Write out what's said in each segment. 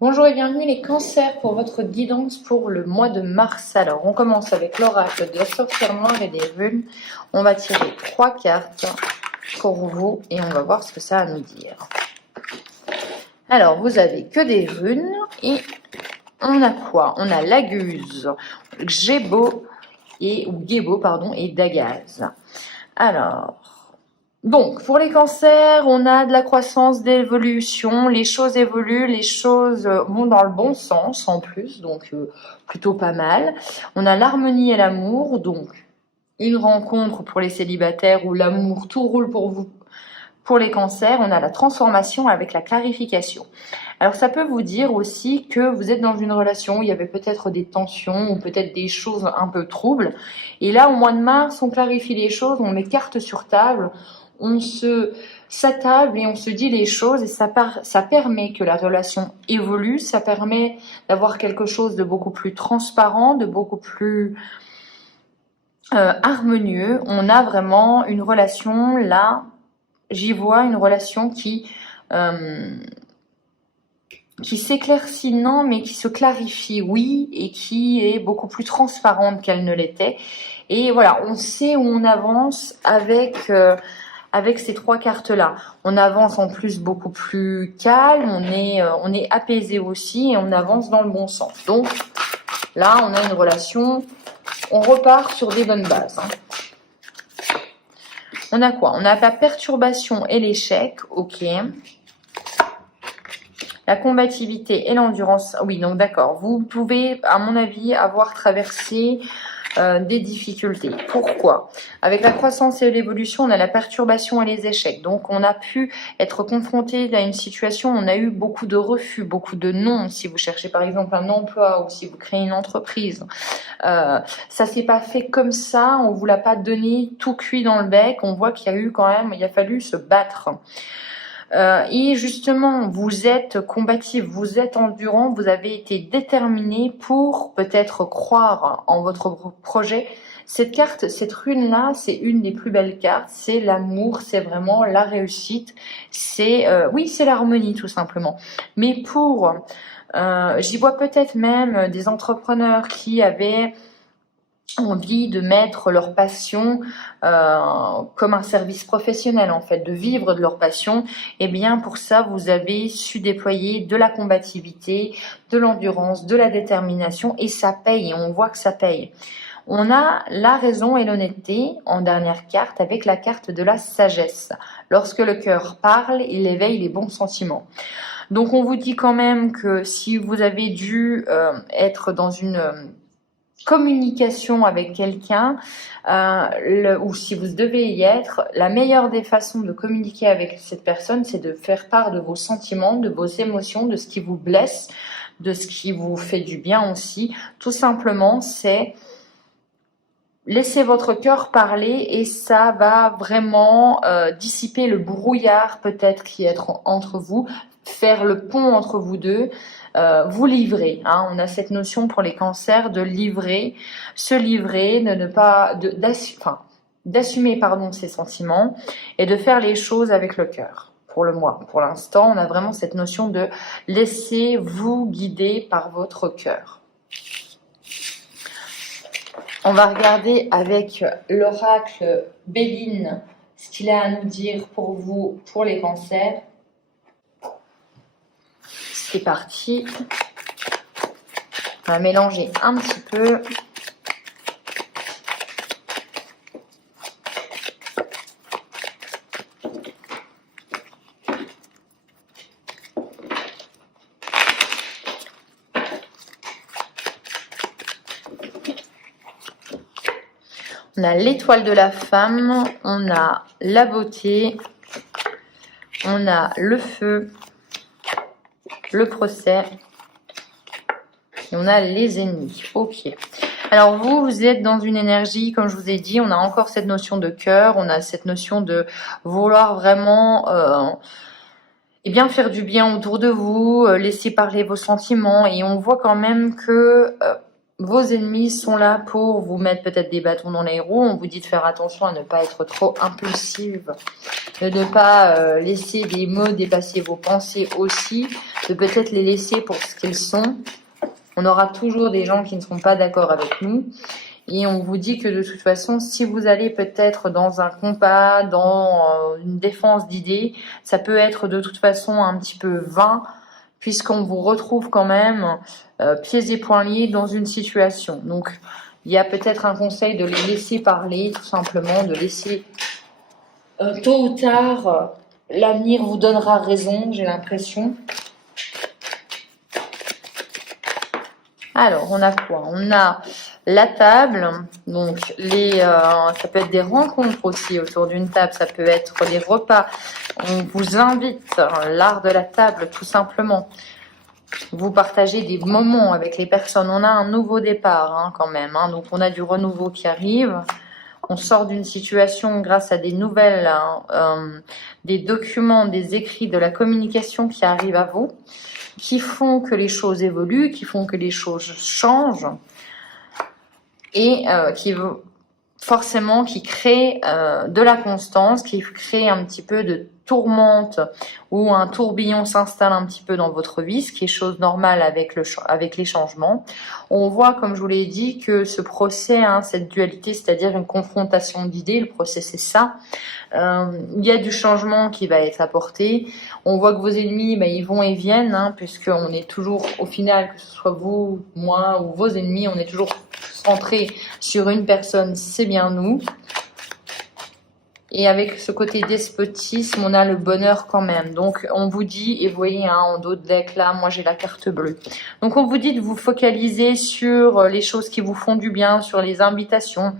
Bonjour et bienvenue les cancers pour votre guidance pour le mois de mars. Alors, on commence avec l'oracle de la sorcière noire et des runes. On va tirer 3 cartes pour vous et on va voir ce que ça a à nous dire. Alors, vous avez que des runes et on a quoi? On a Laguz, Gébo et Dagaz. Alors... Donc, pour les cancers, on a de la croissance, d'évolution, les choses évoluent, les choses vont dans le bon sens en plus, donc plutôt pas mal. On a l'harmonie et l'amour, donc une rencontre pour les célibataires où l'amour, tout roule pour vous. Pour les cancers, on a la transformation avec la clarification. Alors ça peut vous dire aussi que vous êtes dans une relation où il y avait peut-être des tensions ou peut-être des choses un peu troubles. Et là, au mois de mars, on clarifie les choses, on met carte sur table, on s'attable et on se dit les choses et ça permet que la relation évolue, ça permet d'avoir quelque chose de beaucoup plus transparent, de beaucoup plus harmonieux. On a vraiment une relation là, j'y vois une relation qui s'éclaircit, non, mais qui se clarifie, oui, et qui est beaucoup plus transparente qu'elle ne l'était. Et voilà, on sait où on avance avec ces 3 cartes-là. On avance en plus beaucoup plus calme, on est apaisé aussi et on avance dans le bon sens. Donc là, on a une relation, on repart sur des bonnes bases. On a quoi? On a la perturbation et l'échec, ok. La combativité et l'endurance, oui, donc d'accord. Vous pouvez, à mon avis, avoir traversé des difficultés. Pourquoi? Avec la croissance et l'évolution, on a la perturbation et les échecs. Donc, on a pu être confronté à une situation où on a eu beaucoup de refus, beaucoup de non. Si vous cherchez par exemple un emploi ou si vous créez une entreprise, ça s'est pas fait comme ça. On vous l'a pas donné tout cuit dans le bec. On voit qu'il y a eu quand même, il a fallu se battre. Et justement, vous êtes combatif, vous êtes endurant, vous avez été déterminé pour peut-être croire en votre projet. Cette carte, cette rune-là, c'est une des plus belles cartes. C'est l'amour, c'est vraiment la réussite. C'est, oui, c'est l'harmonie tout simplement. Mais j'y vois peut-être même des entrepreneurs qui avaient envie de mettre leur passion comme un service professionnel en fait, de vivre de leur passion. Et bien pour ça, vous avez su déployer de la combativité, de l'endurance, de la détermination et ça paye et on voit que ça paye. On a la raison et l'honnêteté en dernière carte avec la carte de la sagesse. Lorsque le cœur parle, il éveille les bons sentiments. Donc on vous dit quand même que si vous avez dû être dans une communication avec quelqu'un ou si vous devez y être, la meilleure des façons de communiquer avec cette personne, c'est de faire part de vos sentiments, de vos émotions, de ce qui vous blesse, de ce qui vous fait du bien aussi. Tout simplement, c'est laissez votre cœur parler et ça va vraiment dissiper le brouillard peut-être qui est entre vous, faire le pont entre vous deux, vous livrer. Hein. On a cette notion pour les cancers de livrer, se livrer, de ne pas d'assumer ses sentiments et de faire les choses avec le cœur. Pour le mois, pour l'instant, on a vraiment cette notion de laisser vous guider par votre cœur. On va regarder avec l'oracle Béline ce qu'il a à nous dire pour vous, pour les cancers. C'est parti. On va mélanger un petit peu. On a l'étoile de la femme, on a la beauté, on a le feu, le procès, et on a les ennemis. Ok. Alors vous êtes dans une énergie, comme je vous ai dit, on a encore cette notion de cœur, on a cette notion de vouloir vraiment faire du bien autour de vous, laisser parler vos sentiments, et on voit quand même que vos ennemis sont là pour vous mettre peut-être des bâtons dans les roues. On vous dit de faire attention à ne pas être trop impulsive, de ne pas laisser des mots dépasser vos pensées aussi, de peut-être les laisser pour ce qu'ils sont. On aura toujours des gens qui ne seront pas d'accord avec nous. Et on vous dit que de toute façon, si vous allez peut-être dans un combat, dans une défense d'idées, ça peut être de toute façon un petit peu vain, puisqu'on vous retrouve quand même pieds et poings liés dans une situation. Donc, il y a peut-être un conseil de les laisser parler, tout simplement, de laisser tôt ou tard, l'avenir vous donnera raison, j'ai l'impression. Alors, on a quoi? On a la table, donc ça peut être des rencontres aussi autour d'une table, ça peut être des repas. On vous invite, l'art de la table, tout simplement. Vous partagez des moments avec les personnes. On a un nouveau départ quand même, donc on a du renouveau qui arrive. On sort d'une situation grâce à des nouvelles, des documents, des écrits, de la communication qui arrivent à vous, qui font que les choses évoluent, qui font que les choses changent et qui créent de la constance, qui créent un petit peu de tourmente ou un tourbillon s'installe un petit peu dans votre vie, ce qui est chose normale avec les changements. On voit, comme je vous l'ai dit, que ce procès, cette dualité, c'est-à-dire une confrontation d'idées, le procès c'est ça. Il y a du changement qui va être apporté. On voit que vos ennemis, ils vont et viennent, puisqu'on est toujours, au final, que ce soit vous, moi ou vos ennemis, on est toujours centré sur une personne, c'est bien nous. Et avec ce côté despotisme, on a le bonheur quand même. Donc, on vous dit, et vous voyez, en dos de deck, là, moi, j'ai la carte bleue. Donc, on vous dit de vous focaliser sur les choses qui vous font du bien, sur les invitations,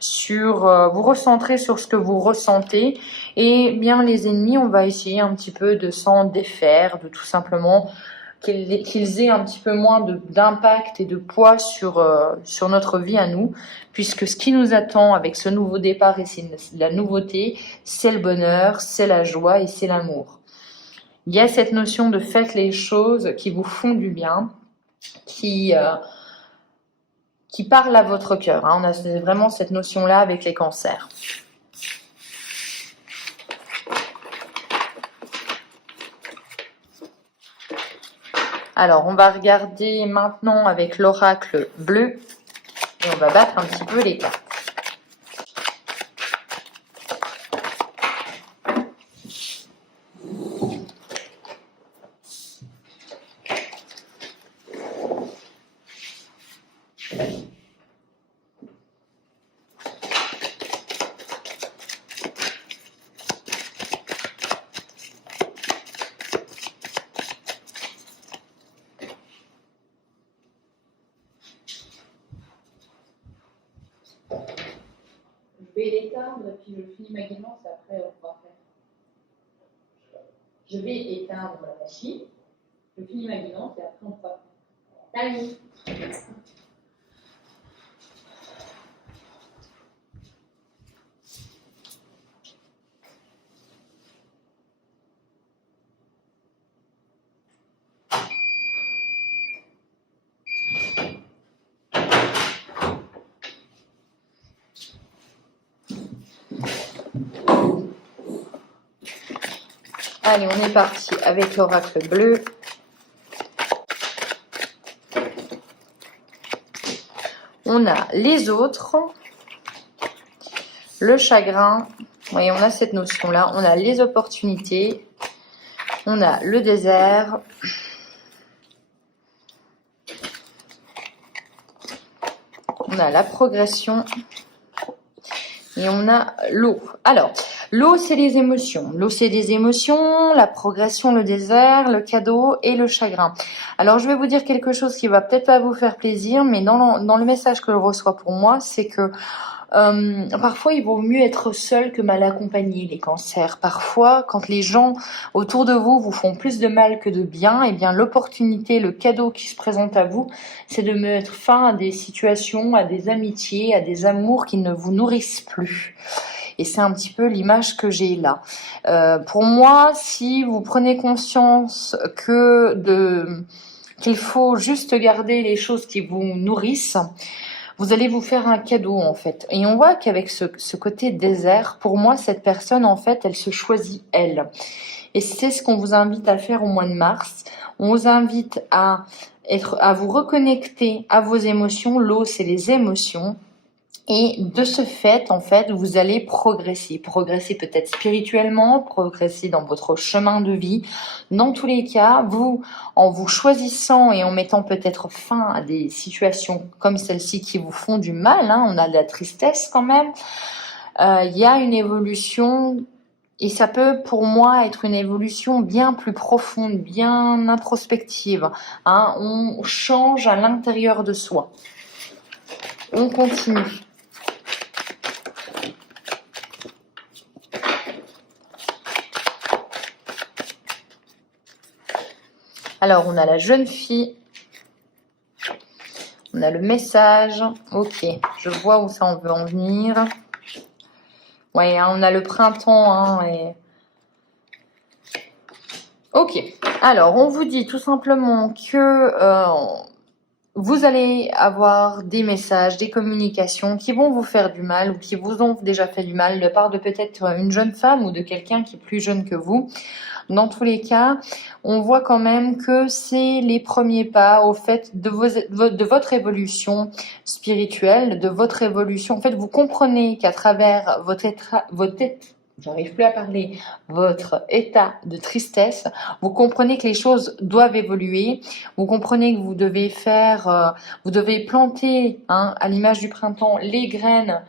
sur vous recentrer sur ce que vous ressentez. Et bien, les ennemis, on va essayer un petit peu de s'en défaire, de tout simplement qu'ils aient un petit peu moins d'impact et de poids sur notre vie à nous, puisque ce qui nous attend avec ce nouveau départ et c'est la nouveauté, c'est le bonheur, c'est la joie et c'est l'amour. Il y a cette notion de faites les choses qui vous font du bien, qui parle à votre cœur. On a vraiment cette notion-là avec les cancers. Alors, on va regarder maintenant avec l'oracle bleu et on va battre un petit peu les cartes. Je vais l'éteindre et puis je finis ma guidance et après on va faire. Je vais éteindre la machine, je finis ma guidance et après on va faire. Salut. Allez, on est parti avec l'oracle bleu. On a les autres, le chagrin, oui, on a cette notion-là, on a les opportunités, on a le désert, on a la progression et on a l'eau. Alors, l'eau, c'est les émotions. L'eau, c'est des émotions, la progression, le désert, le cadeau et le chagrin. Alors, je vais vous dire quelque chose qui va peut-être pas vous faire plaisir, mais dans le message que je reçois pour moi, c'est que parfois, il vaut mieux être seul que mal accompagné, les cancers. Parfois, quand les gens autour de vous vous font plus de mal que de bien, eh bien, l'opportunité, le cadeau qui se présente à vous, c'est de mettre fin à des situations, à des amitiés, à des amours qui ne vous nourrissent plus. Et c'est un petit peu l'image que j'ai là. Pour moi, si vous prenez conscience que qu'il faut juste garder les choses qui vous nourrissent, vous allez vous faire un cadeau en fait. Et on voit qu'avec ce côté désert, pour moi, cette personne en fait, elle se choisit elle. Et c'est ce qu'on vous invite à faire au mois de mars. On vous invite à vous reconnecter à vos émotions. L'eau, c'est les émotions. Et de ce fait, en fait, vous allez progresser. Progresser peut-être spirituellement, progresser dans votre chemin de vie. Dans tous les cas, vous, en vous choisissant et en mettant peut-être fin à des situations comme celle-ci qui vous font du mal, hein, on a de la tristesse quand même, il y a une évolution et ça peut pour moi être une évolution bien plus profonde, bien introspective. Hein. On change à l'intérieur de soi. On continue. Alors, on a la jeune fille. On a le message. Ok, je vois où ça on veut en venir. Ouais, hein, on a le printemps. Hein, et... Ok, alors on vous dit tout simplement que vous allez avoir des messages, des communications qui vont vous faire du mal ou qui vous ont déjà fait du mal de part de peut-être une jeune femme ou de quelqu'un qui est plus jeune que vous. Dans tous les cas, on voit quand même que c'est les premiers pas au fait de votre évolution spirituelle, de votre évolution. En fait, vous comprenez qu'à travers j'arrive plus à parler, votre état de tristesse, vous comprenez que les choses doivent évoluer, vous comprenez que vous devez vous devez planter, hein, à l'image du printemps, les graines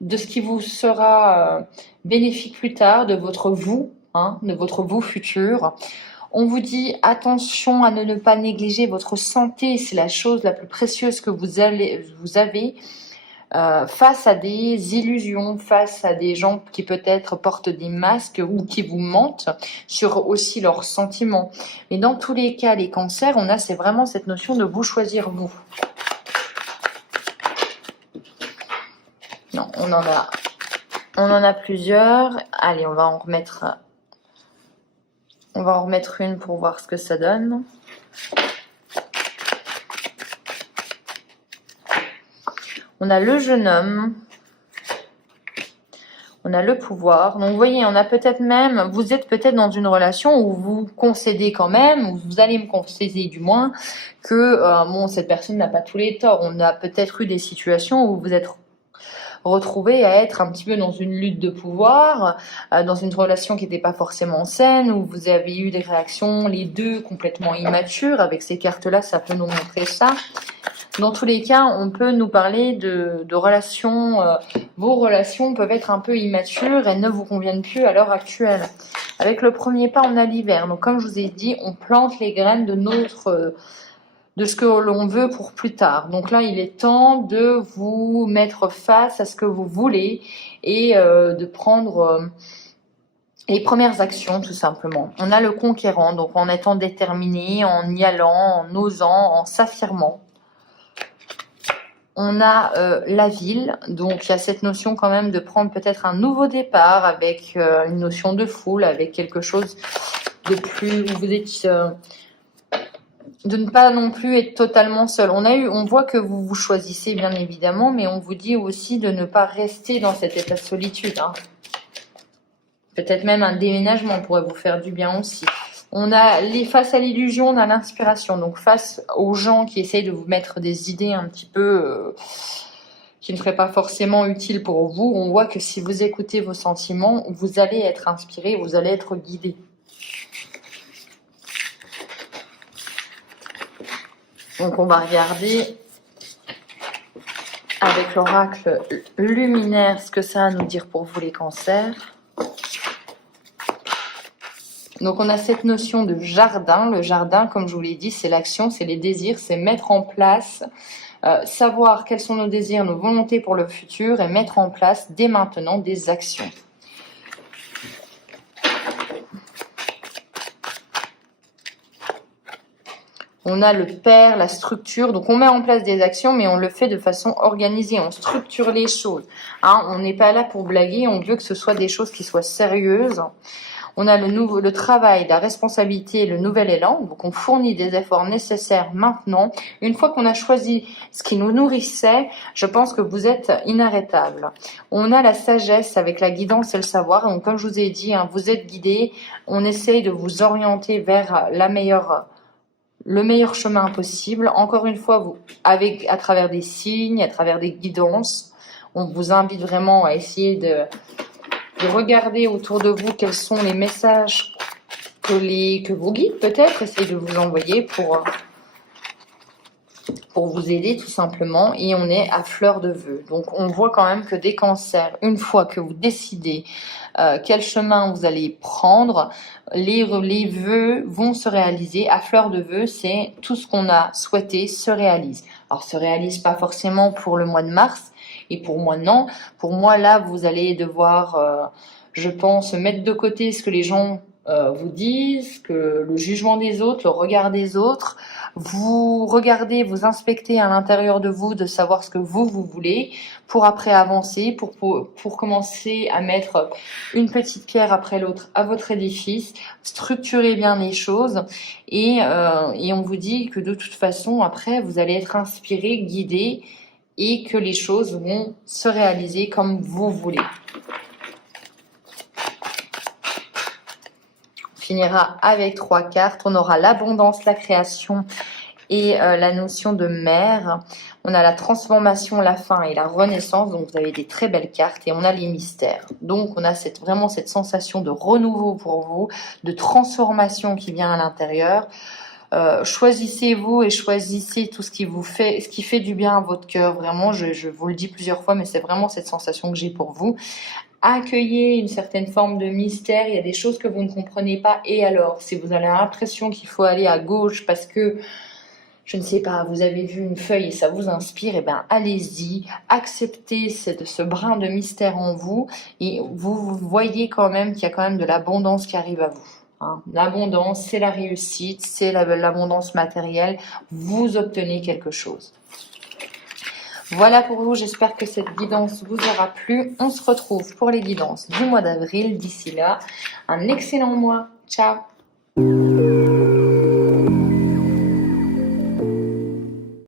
de ce qui vous sera bénéfique plus tard, de votre vous, hein, de votre vous futur. On vous dit attention à ne pas négliger votre santé, c'est la chose la plus précieuse que vous avez face à des illusions, face à des gens qui peut-être portent des masques ou qui vous mentent sur aussi leurs sentiments. Mais dans tous les cas, les cancers, c'est vraiment cette notion de vous choisir vous. Non, on en a plusieurs. Allez, on va en remettre une pour voir ce que ça donne. On a le jeune homme. On a le pouvoir. Donc, vous voyez, on a peut-être même, vous êtes peut-être dans une relation où vous concédez quand même, ou vous allez me concéder du moins, que, cette personne n'a pas tous les torts. On a peut-être eu des situations où vous êtes retrouvé à être un petit peu dans une lutte de pouvoir, dans une relation qui n'était pas forcément saine, où vous avez eu des réactions, les deux, complètement immatures. Avec ces cartes-là, ça peut nous montrer ça. Dans tous les cas, on peut nous parler de relations, vos relations peuvent être un peu immatures et ne vous conviennent plus à l'heure actuelle. Avec le premier pas, on a l'hiver. Donc comme je vous ai dit, on plante les graines de ce que l'on veut pour plus tard. Donc là, il est temps de vous mettre face à ce que vous voulez et de prendre les premières actions, tout simplement. On a le conquérant, donc en étant déterminé, en y allant, en osant, en s'affirmant. On a la ville, donc il y a cette notion quand même de prendre peut-être un nouveau départ avec une notion de foule, avec quelque chose de plus, où vous êtes, de ne pas non plus être totalement seul. On voit que vous choisissez bien évidemment, mais on vous dit aussi de ne pas rester dans cet état de solitude. Hein. Peut-être même un déménagement pourrait vous faire du bien aussi. On a face à l'illusion, on a l'inspiration. Donc face aux gens qui essayent de vous mettre des idées un petit peu qui ne seraient pas forcément utiles pour vous, on voit que si vous écoutez vos sentiments, vous allez être inspiré, vous allez être guidé. Donc on va regarder avec l'oracle luminaire ce que ça a à nous dire pour vous les cancers. Donc on a cette notion de jardin. Le jardin, comme je vous l'ai dit, c'est l'action, c'est les désirs, c'est mettre en place, savoir quels sont nos désirs, nos volontés pour le futur et mettre en place dès maintenant des actions. On a le père, la structure. Donc, on met en place des actions, mais on le fait de façon organisée. On structure les choses. Hein, on n'est pas là pour blaguer. On veut que ce soit des choses qui soient sérieuses. On a le travail, la responsabilité, le nouvel élan. Donc, on fournit des efforts nécessaires maintenant. Une fois qu'on a choisi ce qui nous nourrissait, je pense que vous êtes inarrêtable. On a la sagesse avec la guidance et le savoir. Donc, comme je vous ai dit, hein, vous êtes guidé. On essaye de vous orienter vers le meilleur chemin possible. Encore une fois, à travers des signes, à travers des guidances, on vous invite vraiment à essayer de regarder autour de vous quels sont les messages que vos guides peut-être essayent de vous envoyer pour vous aider tout simplement. Et on est à fleur de vœux. Donc on voit quand même que des cancers, une fois que vous décidez quel chemin vous allez prendre, les vœux vont se réaliser. À fleur de vœux, c'est tout ce qu'on a souhaité se réalise. Alors se réalise pas forcément pour le mois de mars, et pour moi, non. Pour moi, là, vous allez devoir, je pense, mettre de côté ce que les gens vous disent, que le jugement des autres, le regard des autres. Vous regardez, vous inspectez à l'intérieur de vous, de savoir ce que vous voulez, pour après avancer, pour commencer à mettre une petite pierre après l'autre à votre édifice, structurer bien les choses. Et on vous dit que de toute façon, après, vous allez être inspiré, guidé, et que les choses vont se réaliser comme vous voulez. On finira avec 3 cartes. On aura l'abondance, la création et la notion de mer. On a la transformation, la fin et la renaissance. Donc vous avez des très belles cartes. Et on a les mystères. Donc on a vraiment cette sensation de renouveau pour vous, de transformation qui vient à l'intérieur. Choisissez-vous et choisissez tout ce qui fait du bien à votre cœur. Vraiment, je vous le dis plusieurs fois, mais c'est vraiment cette sensation que j'ai pour vous. Accueillez une certaine forme de mystère. Il y a des choses que vous ne comprenez pas. Et alors, si vous avez l'impression qu'il faut aller à gauche parce que, je ne sais pas, vous avez vu une feuille et ça vous inspire, eh bien, allez-y. Acceptez ce brin de mystère en vous et vous voyez quand même qu'il y a quand même de l'abondance qui arrive à vous. Hein. L'abondance, c'est la réussite, c'est l'abondance matérielle. Vous obtenez quelque chose. Voilà pour vous. J'espère que cette guidance vous aura plu. On se retrouve pour les guidances du mois d'avril. D'ici là, un excellent mois. Ciao!